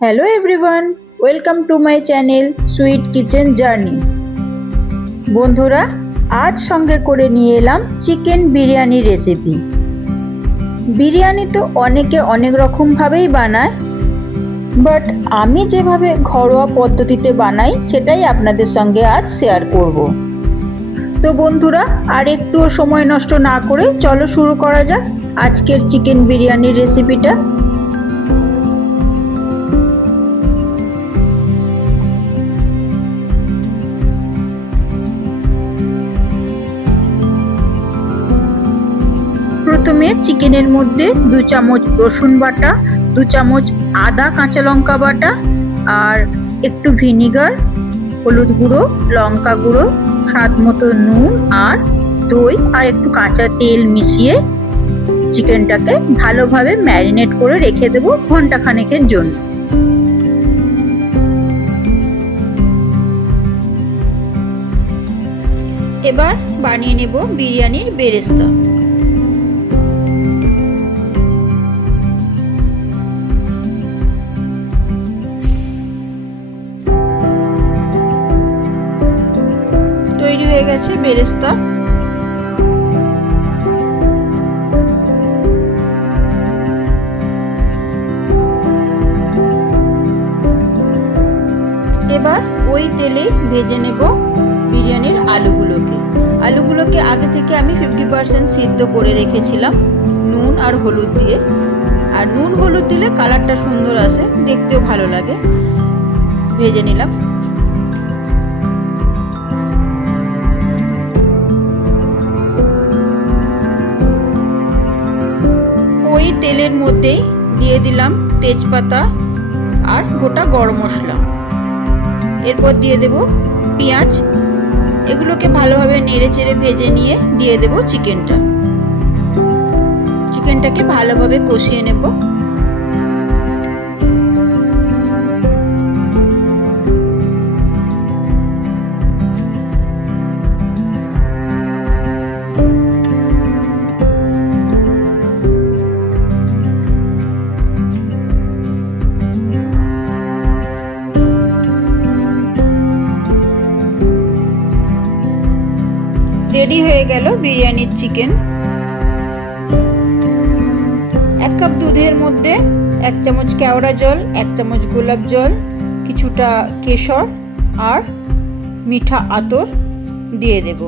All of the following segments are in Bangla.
Hello everyone, welcome to my channel sweet kitchen journey. বন্ধুরা, আজ সঙ্গে করে নিয়ে এলাম চিকেন বিরিয়ানি রেসিপি। বিরিয়ানি তো অনেকে অনেক রকমভাবেই বানায়, বাট আমি যেভাবে ঘরোয়া পদ্ধতিতে বানাই সেটাই আপনাদের সঙ্গে আজ শেয়ার করব। তো বন্ধুরা, আর একটুও সময় নষ্ট না করে চলো শুরু করা যাক আজকের চিকেন বিরিয়ানির রেসিপিটা। প্রথমে চিকেনের মধ্যে 2 চামচ রসুন বাটা, 2 চামচ আদা কাঁচা লঙ্কা বাটা, আর একটু ভিনিগার, হলুদ গুঁড়ো, লঙ্কা গুঁড়ো, স্বাদ মতো নুন আর দই আর একটু কাঁচা তেল মিশিয়ে চিকেনটাকে ভালোভাবে ম্যারিনেট করে রেখে দেবো ঘন্টাখানেকের জন্য। এবার বানিয়ে নেব বিরিয়ানির বেরেস্তা। তৈরি হয়ে গেছে বেরেস্তা। এবার ওই তেলে ভেজে নেব বিরিয়ানির আলুগুলোকে আগে থেকে আমি 50% সিদ্ধ করে রেখেছিলাম নুন আর হলুদ দিয়ে। আর নুন হলুদ দিলে কালারটা সুন্দর আসে, দেখতেও ভালো লাগে। ভেজে নিলাম। ওই তেলের মধ্যেই দিয়ে দিলাম তেজপাতা আর গোটা গরম মশলা। এরপর দিয়ে দেব পেঁয়াজ। এগুলোকে ভালোভাবে নেড়ে চেড়ে ভেজে নিয়ে দিয়ে দেব চিকেনটাকে ভালোভাবে কষিয়ে নেব। রেডি হয়ে গেল বিরিয়ানির চিকেন। 1 কাপ দুধের মধ্যে 1 চামচ কেওড়া জল, 1 চামচ গোলাপ জল, কিছুটা কেশর আর মিঠা আতর দিয়ে দেব।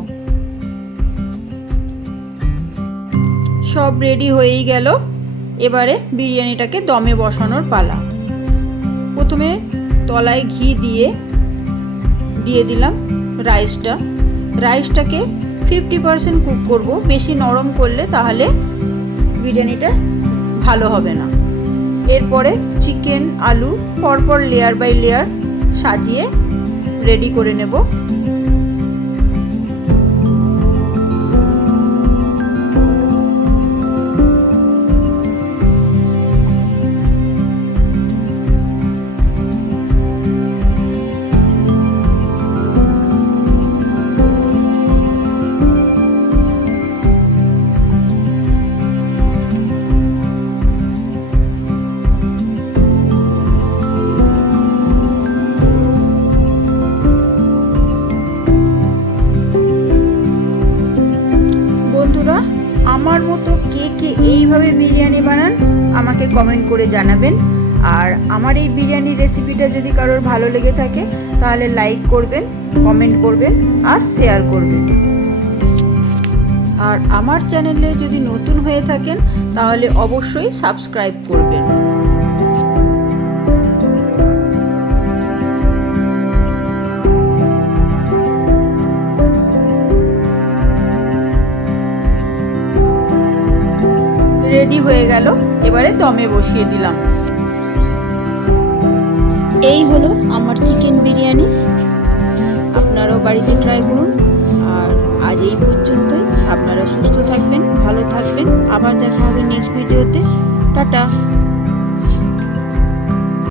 সব রেডি হয়েই গেল। এবারে বিরিয়ানিটাকে দমে বসানোর পালা। প্রথমে তলায় ঘি দিয়ে দিলাম রাইসটাকে 50% কুক করব। বেশি নরম করলে তাহলে বিরিয়ানিটা ভালো হবে না। এরপরে চিকেন আলু পরপর লেয়ার বাই লেয়ার সাজিয়ে রেডি করে নেব। আমার মতো কে এইভাবে বিরিয়ানি বানান আমাকে কমেন্ট করে জানাবেন। আর আমার এই বিরিয়ানি রেসিপিটা যদি কারোর ভালো লেগে থাকে তাহলে লাইক করবেন, কমেন্ট করবেন আর শেয়ার করবেন। আর আমার চ্যানেলে যদি নতুন হয়ে থাকেন তাহলে অবশ্যই সাবস্ক্রাইব করবেন। রেডি হয়ে গেল। এবারে দমে বসিয়ে দিলাম। এই হলো আমার চিকেন বিরিয়ানি। আপনারাও বাড়িতে ট্রাই করুন। আর আজ এই পর্যন্তই। আপনারা সুস্থ থাকবেন, ভালো থাকবেন। আবার দেখা হবে নেক্সট ভিডিওতে। টাটা।